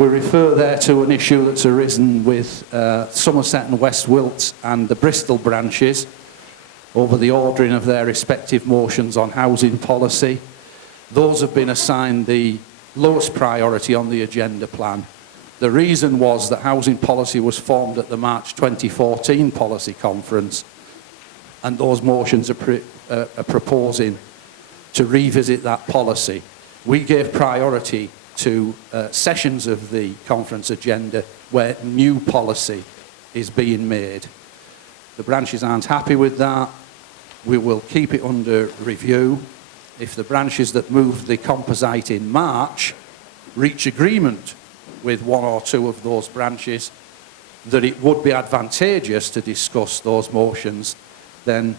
We refer there to an issue that's arisen with Somerset and West Wilts and the Bristol branches over the ordering of their respective motions on housing policy. Those have been assigned the lowest priority on the agenda plan. The reason was that housing policy was formed at the March 2014 policy conference, and those motions are proposing to revisit that policy. We gave priority to sessions of the conference agenda where new policy is being made. The branches aren't happy with that. We will keep it under review. If the branches that moved the composite in March reach agreement with one or two of those branches that it would be advantageous to discuss those motions, then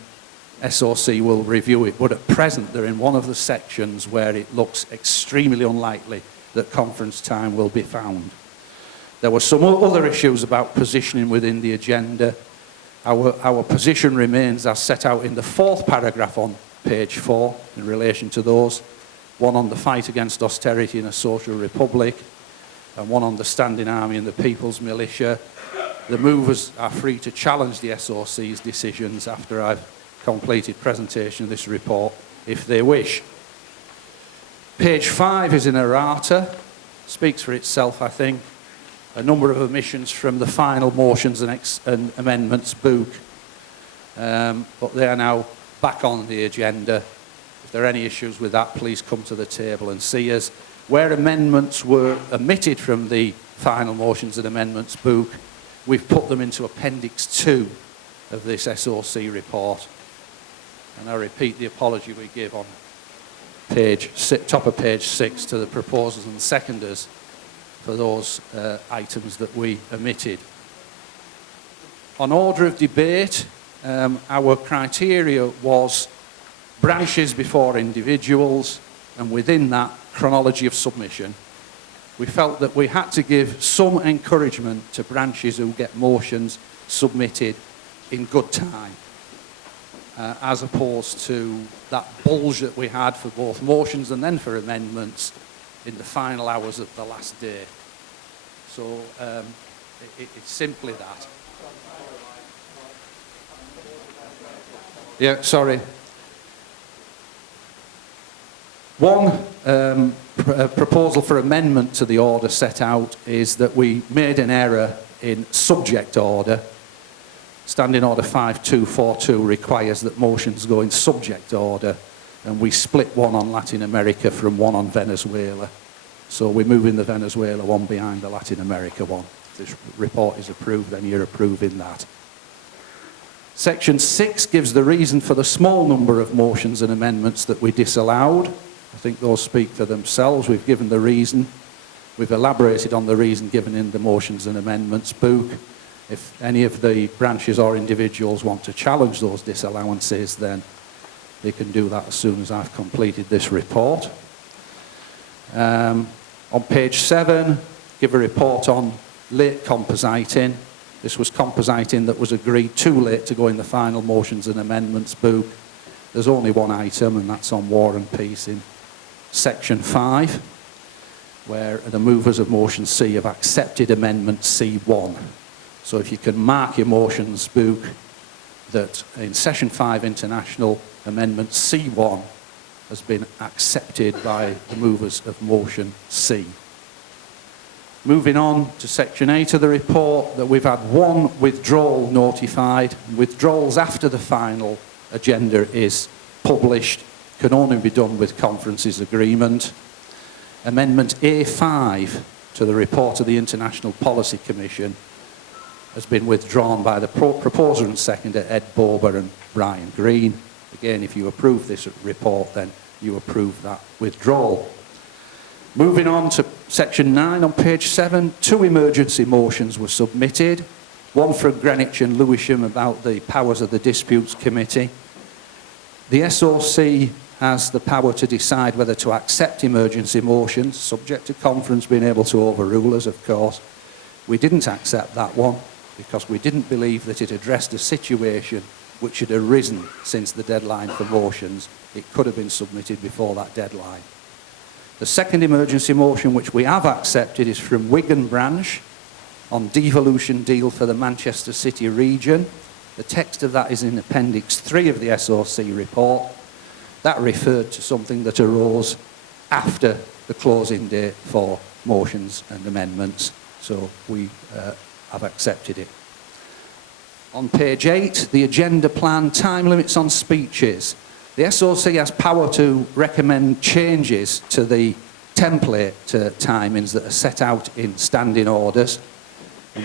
SOC will review it. But at present, they're in one of the sections where it looks extremely unlikely that conference time will be found. There were some other issues about positioning within the agenda. Our position remains as set out in the 4th paragraph on page 4 in relation to those. One on the fight against austerity in a social republic, and one on the standing army and the people's militia. The movers are free to challenge the SOC's decisions after I've completed presentation of this report, if they wish. Page 5 is an errata, speaks for itself, I think. A number of omissions from the final motions and amendments book, but they are now back on the agenda. If there are any issues with that, please come to the table and see us. Where amendments were omitted from the final motions and amendments book, we've put them into Appendix 2 of this SOC report. And I repeat the apology we give on top of page 6 to the proposers and seconders for those items that we omitted. On order of debate, our criteria was branches before individuals, and within that, chronology of submission. We felt that we had to give some encouragement to branches who get motions submitted in good time, as opposed to that bulge that we had for both motions and then for amendments in the final hours of the last day. So it's simply that. Yeah, sorry. One proposal for amendment to the order set out is that we made an error in subject order. Standing Order 5242 requires that motions go in subject order, and we split one on Latin America from one on Venezuela. So we're moving the Venezuela one behind the Latin America one. If this report is approved, then you're approving that. Section 6 gives the reason for the small number of motions and amendments that we disallowed. I think those speak for themselves. We've given the reason. We've elaborated on the reason given in the motions and amendments book. If any of the branches or individuals want to challenge those disallowances, then they can do that as soon as I've completed this report. On page 7, give a report on late compositing. This was compositing that was agreed too late to go in the final motions and amendments book. There's only one item, and that's on War and Peace in section 5, where the movers of motion C have accepted amendment C1. So if you can mark your motions book that in session 5 international, amendment C1 has been accepted by the movers of motion C. Moving on to section 8 of the report, that we've had one withdrawal notified. Withdrawals after the final agenda is published can only be done with conference's agreement. Amendment A5 to the report of the International Policy Commission has been withdrawn by the proposer and seconder Ed Bober and Brian Green. Again, if you approve this report, then you approve that withdrawal. Moving on to section 9 on page 7, 2 emergency motions were submitted. One from Greenwich and Lewisham about the powers of the Disputes Committee. The SOC has the power to decide whether to accept emergency motions, subject to conference being able to overrule us, of course. We didn't accept that one because we didn't believe that it addressed a situation which had arisen since the deadline for motions. It could have been submitted before that deadline. The second emergency motion which we have accepted is from Wigan branch on devolution deal for the Manchester City region. The text of that is in Appendix 3 of the SOC report. That referred to something that arose after the closing date for motions and amendments, so we have accepted it. On page 8, the agenda plan, time limits on speeches. The SOC has power to recommend changes to the template timings that are set out in standing orders.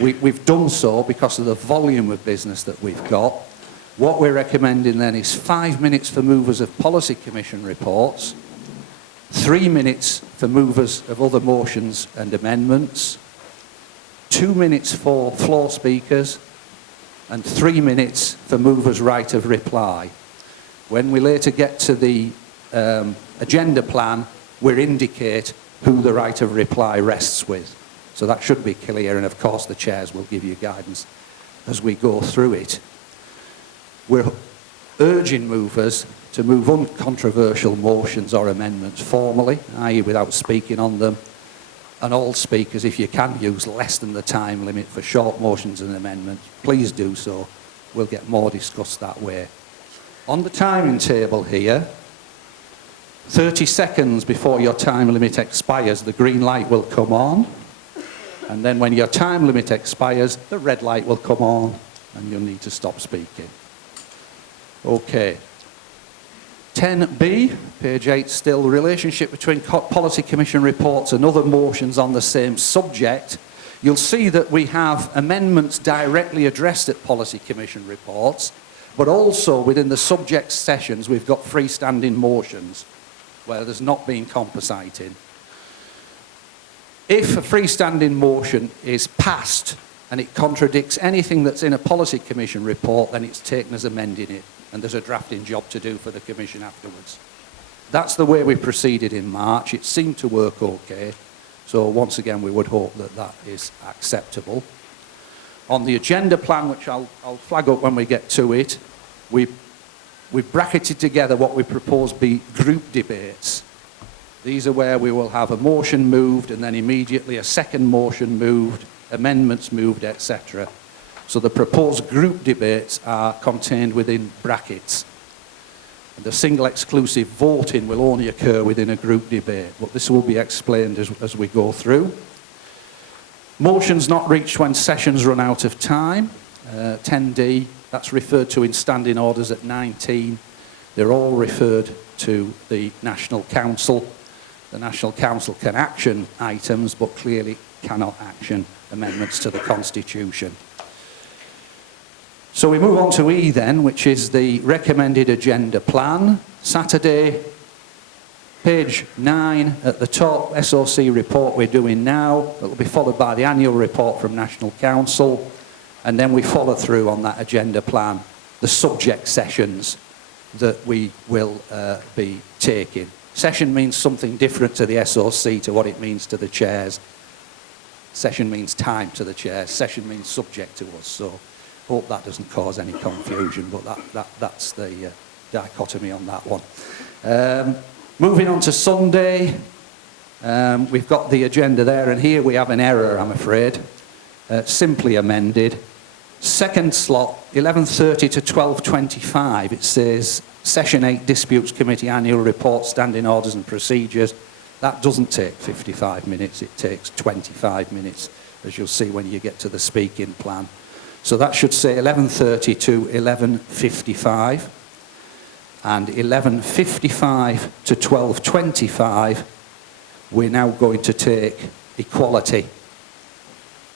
We've done so because of the volume of business that we've got. What we're recommending then is 5 minutes for movers of Policy Commission reports, 3 minutes for movers of other motions and amendments, 2 minutes for floor speakers, and 3 minutes for movers' right of reply. When we later get to the agenda plan, we'll indicate who the right of reply rests with. So that should be clear, and of course the chairs will give you guidance as we go through it. We're urging movers to move uncontroversial motions or amendments formally, i.e. without speaking on them, and all speakers, if you can use less than the time limit for short motions and amendments, please do so. We'll get more discussed that way. On the timing table here, 30 seconds before your time limit expires, the green light will come on, and then when your time limit expires, the red light will come on, and you'll need to stop speaking. Okay. 10B, page 8 still, relationship between Policy Commission reports and other motions on the same subject. You'll see that we have amendments directly addressed at Policy Commission reports, but also within the subject sessions we've got freestanding motions where there's not been compositing. If a freestanding motion is passed and it contradicts anything that's in a Policy Commission report, then it's taken as amending it, and there's a drafting job to do for the Commission afterwards. That's the way we proceeded in March. It seemed to work okay. So once again, we would hope that that is acceptable. On the agenda plan, which I'll flag up when we get to it, we've bracketed together what we propose be group debates. These are where we will have a motion moved and then immediately a second motion moved, amendments moved, etc. So the proposed group debates are contained within brackets. The single exclusive voting will only occur within a group debate, but this will be explained as we go through. Motions not reached when sessions run out of time, 10D, that's referred to in standing orders at 19. They're all referred to the National Council. The National Council can action items, but clearly cannot action amendments to the Constitution. So we move on to E then, which is the recommended agenda plan. Saturday, page 9 at the top, SOC report we're doing now. It will be followed by the annual report from National Council, and then we follow through on that agenda plan, the subject sessions that we will be taking. Session means something different to the SOC to what it means to the chairs. Session means time to the chairs. Session means subject to us. So hope that doesn't cause any confusion, but that's the dichotomy on that one. Moving on to Sunday, we've got the agenda there, and here we have an error, I'm afraid. Simply amended. Second slot, 11:30 to 12:25, it says Session 8 Disputes Committee Annual Report, Standing Orders and Procedures. That doesn't take 55 minutes, it takes 25 minutes, as you'll see when you get to the speaking plan. So that should say 11:30 to 11:55, and 11:55 to 12:25, we're now going to take equality.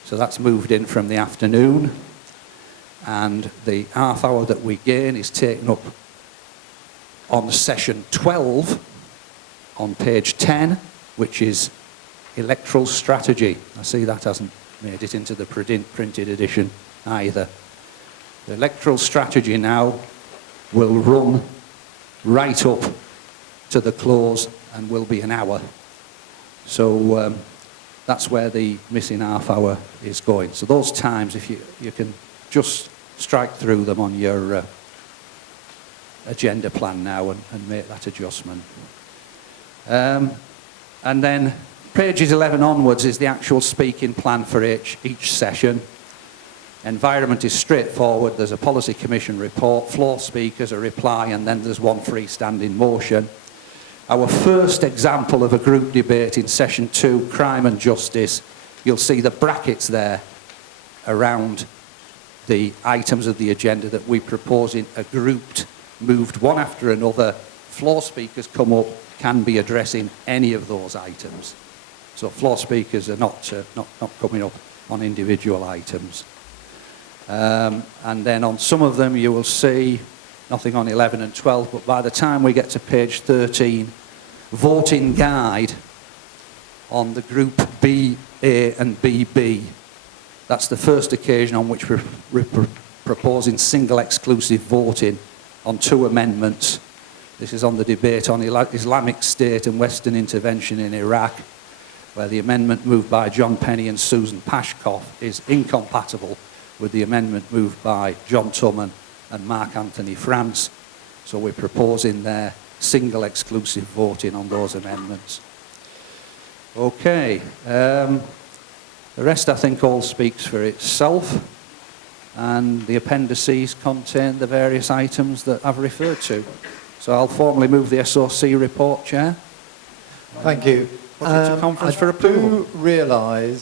So that's moved in from the afternoon, and the half hour that we gain is taken up on session 12 on page 10, which is electoral strategy. I see that hasn't made it into the printed edition either. The electoral strategy now will run right up to the close and will be an hour. So that's where the missing half hour is going. So those times, if you can just strike through them on your agenda plan now and make that adjustment. And then pages 11 onwards is the actual speaking plan for each session. Environment is straightforward. There's a policy commission report, floor speakers, a reply, and then there's one freestanding motion. Our first example of a group debate in session 2, crime and justice, you'll see the brackets there around the items of the agenda that we propose in a grouped, moved one after another. Floor speakers come up, can be addressing any of those items. So floor speakers are not coming up on individual items. And then on some of them you will see nothing on 11 and 12, but by the time we get to page 13, voting guide on the group B, A and BB. That's the first occasion on which we're proposing single exclusive voting on 2 amendments. This is on the debate on Islamic State and Western intervention in Iraq, where the amendment moved by John Penny and Susan Pashkoff is incompatible with the amendment moved by John Tumman and Mark Anthony France. So we're proposing there single exclusive voting on those amendments. Okay, the rest I think all speaks for itself, and the appendices contain the various items that I've referred to. So I'll formally move the SOC report, Chair. Thank you. Put it to conference for approval. I do realise